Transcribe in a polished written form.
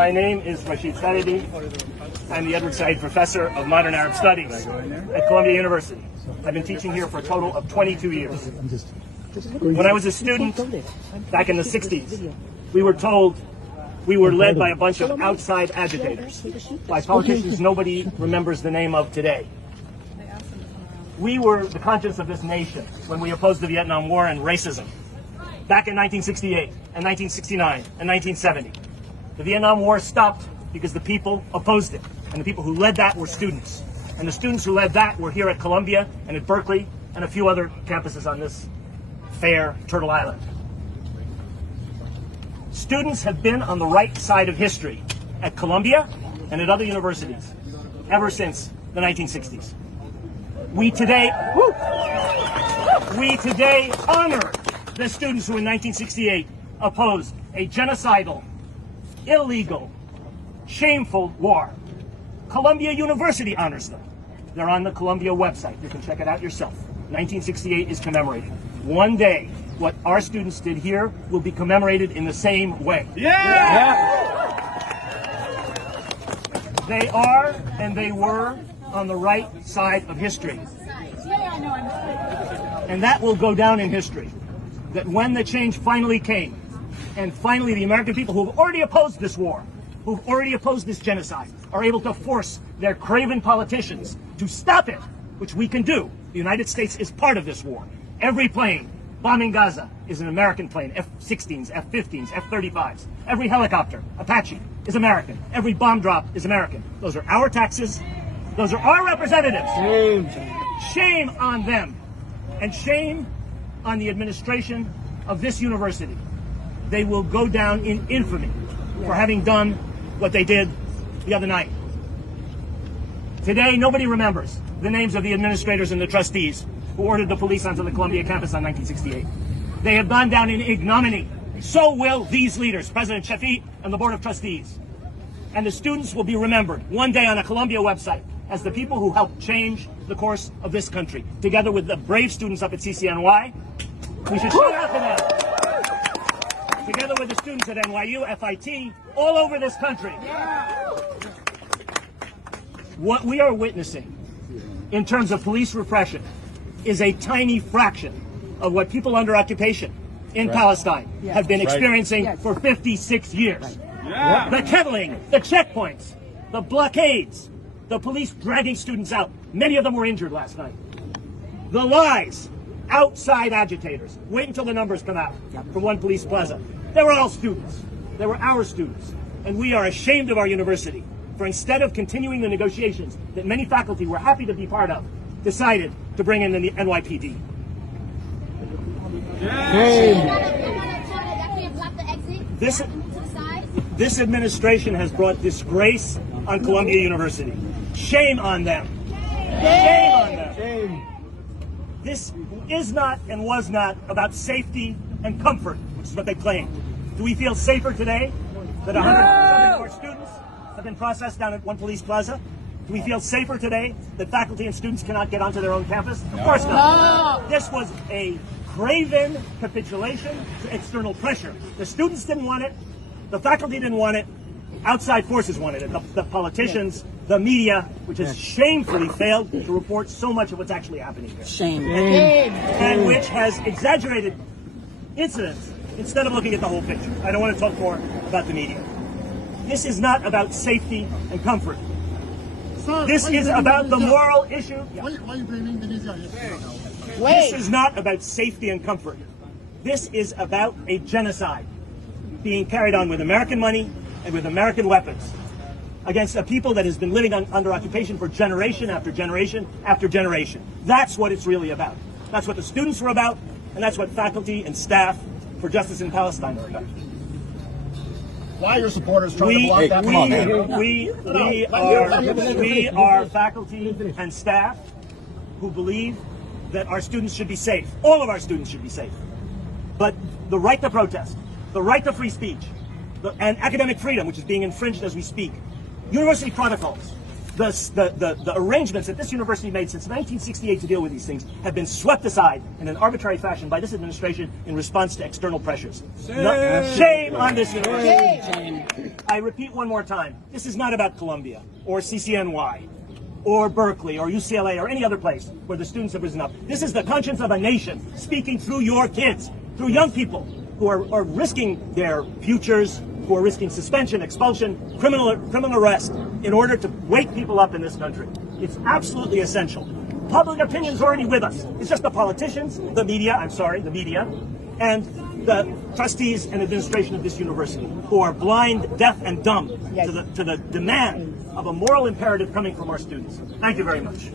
My name is Rashid Khalidi. I'm the Edward Said Professor of Modern Arab Studies at Columbia University. I've been teaching here for a total of 22 years. When I was a student back in the 60s, we were told we were led by a bunch of outside agitators, by politicians nobody remembers the name of today. We were the conscience of this nation when we opposed the Vietnam War and racism back in 1968 and 1969 and 1970. The Vietnam War stopped because the people opposed it, and the people who led that were students. And the students who led that were here at Columbia and at Berkeley and a few other campuses on this fair Turtle Island. Students have been on the right side of history at Columbia and at other universities ever since the 1960s. We today honor the students who in 1968 opposed a genocidal, illegal, shameful war. Columbia University honors them. They're on the Columbia website. You can check it out yourself. 1968 is commemorated. One day, what our students did here will be commemorated in the same way. They are and they were on the right side of history. And that will go down in history. That when the change finally came, and finally the American people who have already opposed this war, who've already opposed this genocide, are able to force their craven politicians to stop it, which we can do. The United States is part of this war. Every plane bombing Gaza is an American plane, F-16s, F-15s, F-35s. Every helicopter, Apache, is American. Every bomb drop is American. Those are our taxes. Those are our representatives. Shame on them. And shame on the administration of this university. They will go down in infamy for having done what they did the other night. Today, nobody remembers the names of the administrators and the trustees who ordered the police onto the Columbia campus on 1968. They have gone down in ignominy. So will these leaders, President Shafiq and the Board of Trustees. And the students will be remembered one day on a Columbia website as the people who helped change the course of this country. Together with the brave students up at CCNY, we should shout out to them. Together with the students at NYU, FIT, all over this country. What we are witnessing in terms of police repression is a tiny fraction of what people under occupation in Palestine have been experiencing for 56 years. The kettling, the checkpoints, the blockades, the police dragging students out. Many of them were injured last night. The lies, outside agitators. Wait until the numbers come out from One Police Plaza. They were all students. They were our students. And we are ashamed of our university for, instead of continuing the negotiations that many faculty were happy to be part of, decided to bring in the NYPD. This administration has brought disgrace on Columbia University. Shame on them. Shame on them. Shame. This is not and was not about safety and comfort, which is what they claim. Do we feel safer today that 100 of our students have been processed down at One Police Plaza? Do we feel safer today that faculty and students cannot get onto their own campus? Of course not. This was a craven capitulation to external pressure. The students didn't want it. The faculty didn't want it. Outside forces wanted it. The politicians, the media, which has shamefully failed to report so much of what's actually happening here. Shame. And which has exaggerated incidents instead of looking at the whole picture. I don't want to talk more about the media. This is not about safety and comfort. This is about the moral issue. Why are you blaming Indonesia? This is not about safety and comfort. This is about a genocide being carried on with American money and with American weapons against a people that has been living under occupation for generation after generation after generation. That's what it's really about. That's what the students were about, and that's what faculty and staff for Justice in Palestine are about. Why are your supporters trying to block that? We are faculty and staff who believe that our students should be safe. All of our students should be safe. But the right to protest, the right to free speech, and academic freedom, which is being infringed as we speak, university protocols, the arrangements that this university made since 1968 to deal with these things have been swept aside in an arbitrary fashion by this administration in response to external pressures. Shame on this university. I repeat one more time, this is not about Columbia or CCNY or Berkeley or UCLA or any other place where the students have risen up. This is the conscience of a nation speaking through your kids, through young people who are risking their futures, who are risking suspension, expulsion, criminal arrest in order to wake people up in this country. It's absolutely essential. Public opinion is already with us. It's just the politicians, the media, and the trustees and administration of this university who are blind, deaf, and dumb to the demand of a moral imperative coming from our students. Thank you very much.